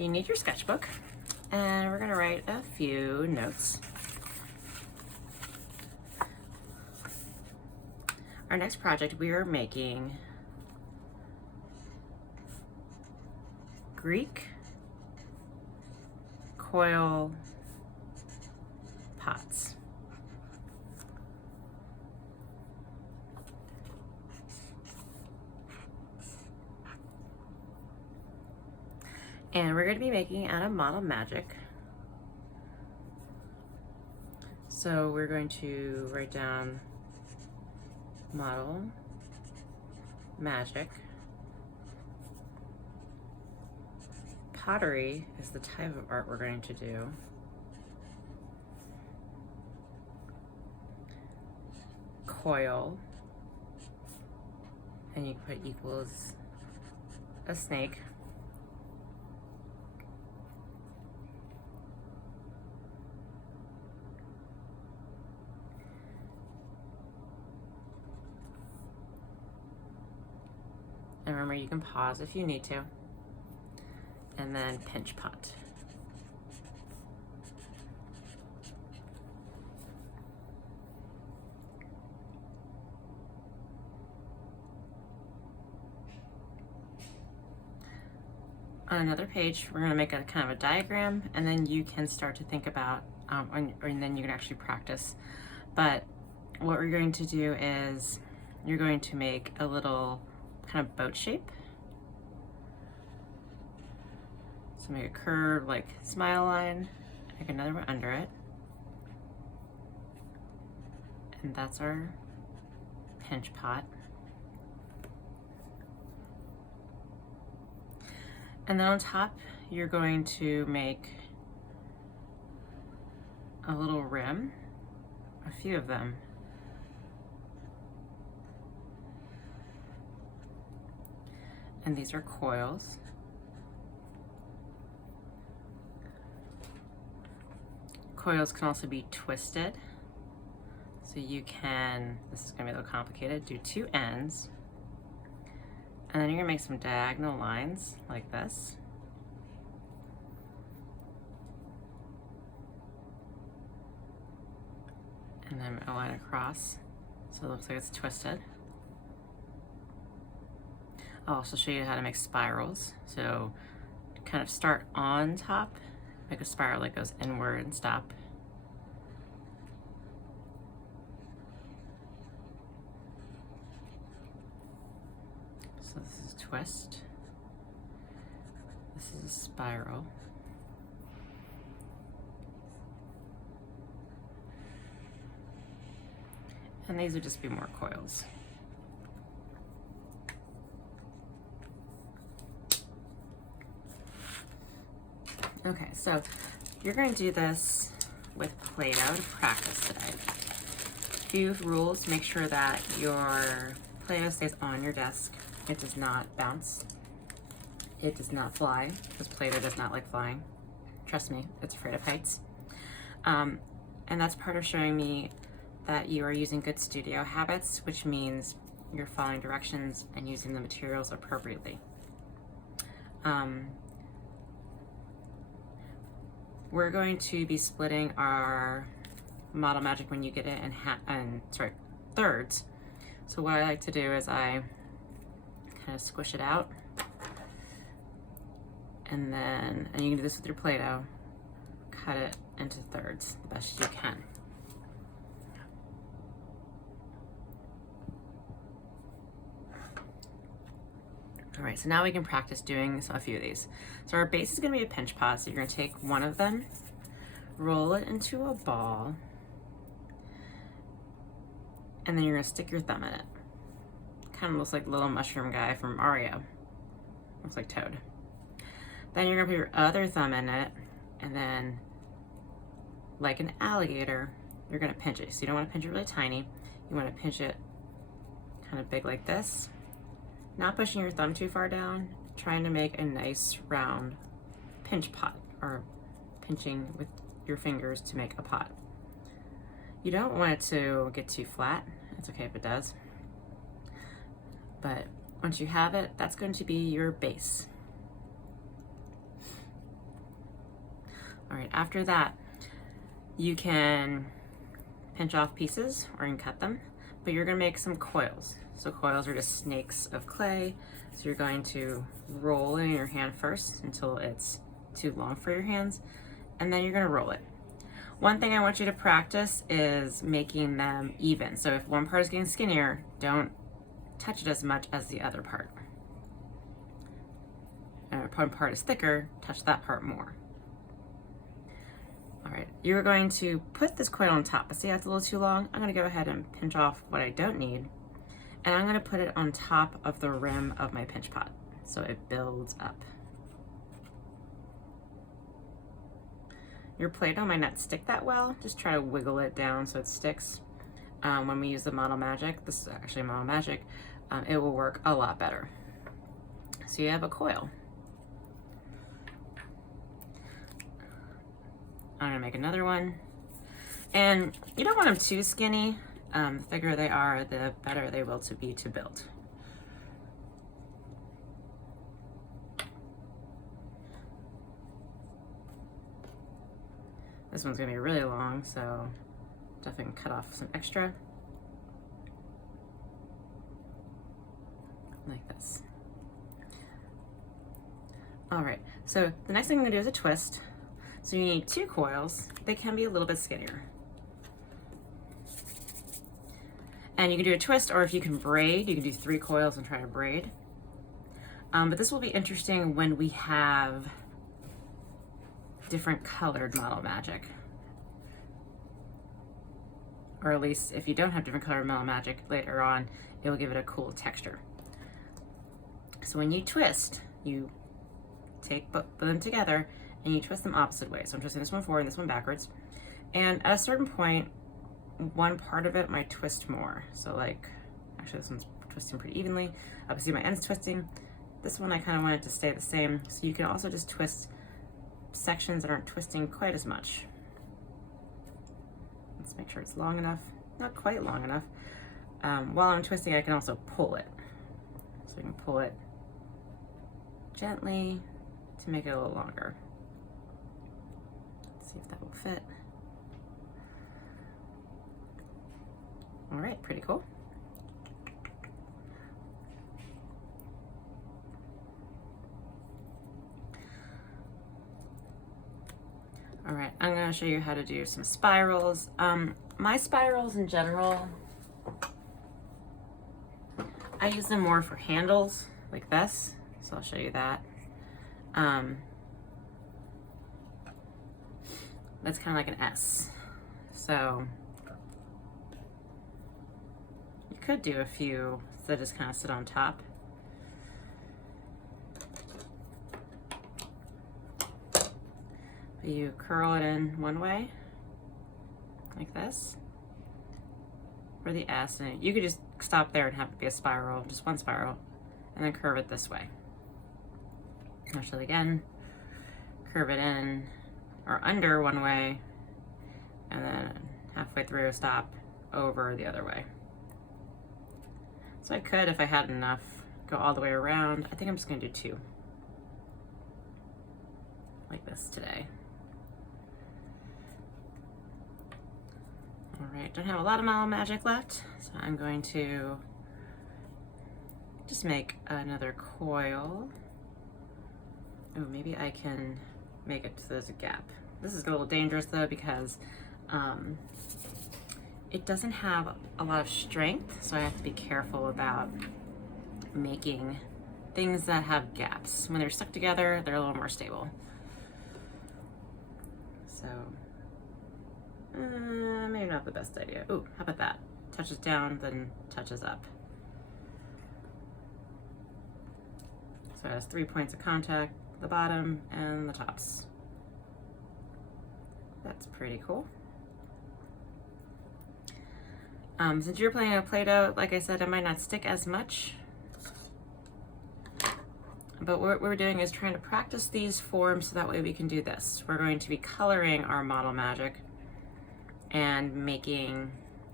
So you need your sketchbook, and we're gonna write a few notes. Our next project, we are making Greek coil pots. And we're going to be making out of Model Magic. So we're going to write down Model Magic. Pottery is the type of art we're going to do. Coil, and you can put equals a snake. And remember, you can pause if you need to. And then pinch pot. On another page, we're going to make a kind of a diagram, and then you can start to think about, and then you can actually practice. But what we're going to do is you're going to make a little kind of boat shape. So make a curve like smile line, make another one under it. And that's our pinch pot. And then on top, you're going to make a little rim, a few of them. And these are coils. Coils can also be twisted. So you can, this is gonna be a little complicated, do two ends. And then you're gonna make some diagonal lines like this. And then a line across, so it looks like it's twisted. I'll also show you how to make spirals. So kind of start on top, make a spiral that goes inward and stop. So this is a twist. This is a spiral. And these would just be more coils. Okay, so you're going to do this with Play-Doh to practice today. Few rules: make sure that your Play-Doh stays on your desk. It does not bounce. It does not fly, because Play-Doh does not like flying. Trust me, it's afraid of heights. And that's part of showing me that you are using good studio habits, which means you're following directions and using the materials appropriately. We're going to be splitting our Model Magic when you get it in thirds. So what I like to do is I kind of squish it out, and you can do this with your Play-Doh, cut it into thirds the best you can. All right, so now we can practice doing a few of these. So our base is gonna be a pinch pot. So you're gonna take one of them, roll it into a ball, and then you're gonna stick your thumb in it. Kind of looks like the little mushroom guy from Mario. Looks like Toad. Then you're gonna put your other thumb in it, and then, like an alligator, you're gonna pinch it. So you don't wanna pinch it really tiny. You wanna pinch it kind of big like this. Not pushing your thumb too far down, trying to make a nice round pinch pot, or pinching with your fingers to make a pot. You don't want it to get too flat. It's okay if it does. But once you have it, that's going to be your base. All right, after that, you can pinch off pieces or you can cut them, but you're gonna make some coils. So coils are just snakes of clay. So you're going to roll in your hand first until it's too long for your hands, and then you're gonna roll it. One thing I want you to practice is making them even. So if one part is getting skinnier, don't touch it as much as the other part. And if one part is thicker, touch that part more. All right, you're going to put this coil on top, but see that's a little too long? I'm gonna go ahead and pinch off what I don't need, and I'm gonna put it on top of the rim of my pinch pot, so it builds up. Your Play-Doh might not stick that well, just try to wiggle it down so it sticks. When we use the Model Magic, this is actually Model Magic, it will work a lot better. So you have a coil. I'm gonna make another one. And you don't want them too skinny. The thicker they are, the better they will be to build. This one's gonna be really long, so definitely cut off some extra. Like this. All right, so the next thing I'm gonna do is a twist. So you need 2 coils. They can be a little bit skinnier. And you can do a twist, or if you can braid, you can do 3 coils and try to braid. But this will be interesting when we have different colored Model Magic. Or at least if you don't have different colored Model Magic later on, it will give it a cool texture. So when you twist, you take both of them together and you twist them opposite ways. So I'm twisting this one forward and this one backwards. And at a certain point, one part of it might twist more. So like, actually this one's twisting pretty evenly. I can see my ends twisting. This one I kind of want it to stay the same. So you can also just twist sections that aren't twisting quite as much. Let's make sure it's long enough. Not quite long enough. While I'm twisting, I can also pull it. So you can pull it gently to make it a little longer. See if that will fit. All right, pretty cool. All right, I'm gonna show you how to do some spirals. My spirals in general, I use them more for handles like this. So I'll show you that. That's kind of like an S. So you could do a few that just kind of sit on top. You curl it in one way, like this, for the S, and you could just stop there and have it be a spiral, just one spiral, and then curve it this way. I'll show it again. Curve it in or under one way, and then halfway through stop over the other way. So I could, if I had enough, go all the way around. I think I'm just gonna do 2. Like this today. All right, don't have a lot of Model Magic left, so I'm going to just make another coil. Oh, maybe I can make it so there's a gap. This is a little dangerous though because it doesn't have a lot of strength, so I have to be careful about making things that have gaps. When they're stuck together, they're a little more stable. So, maybe not the best idea. Ooh, how about that? Touches down, then touches up. So it has 3 points of contact, the bottom and the tops. That's pretty cool. Since you're playing a Play-Doh, like I said, it might not stick as much. But what we're doing is trying to practice these forms so that way we can do this. We're going to be coloring our Model Magic and making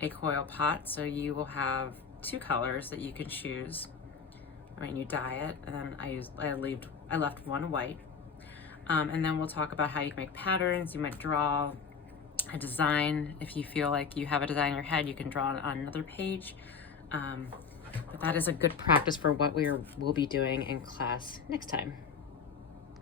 a coil pot. So you will have 2 colors that you can choose. I mean, you dye it, and then I left one white. And then we'll talk about how you can make patterns. You might draw a design. If you feel like you have a design in your head, you can draw it on another page. But that is a good practice for what we'll be doing in class next time.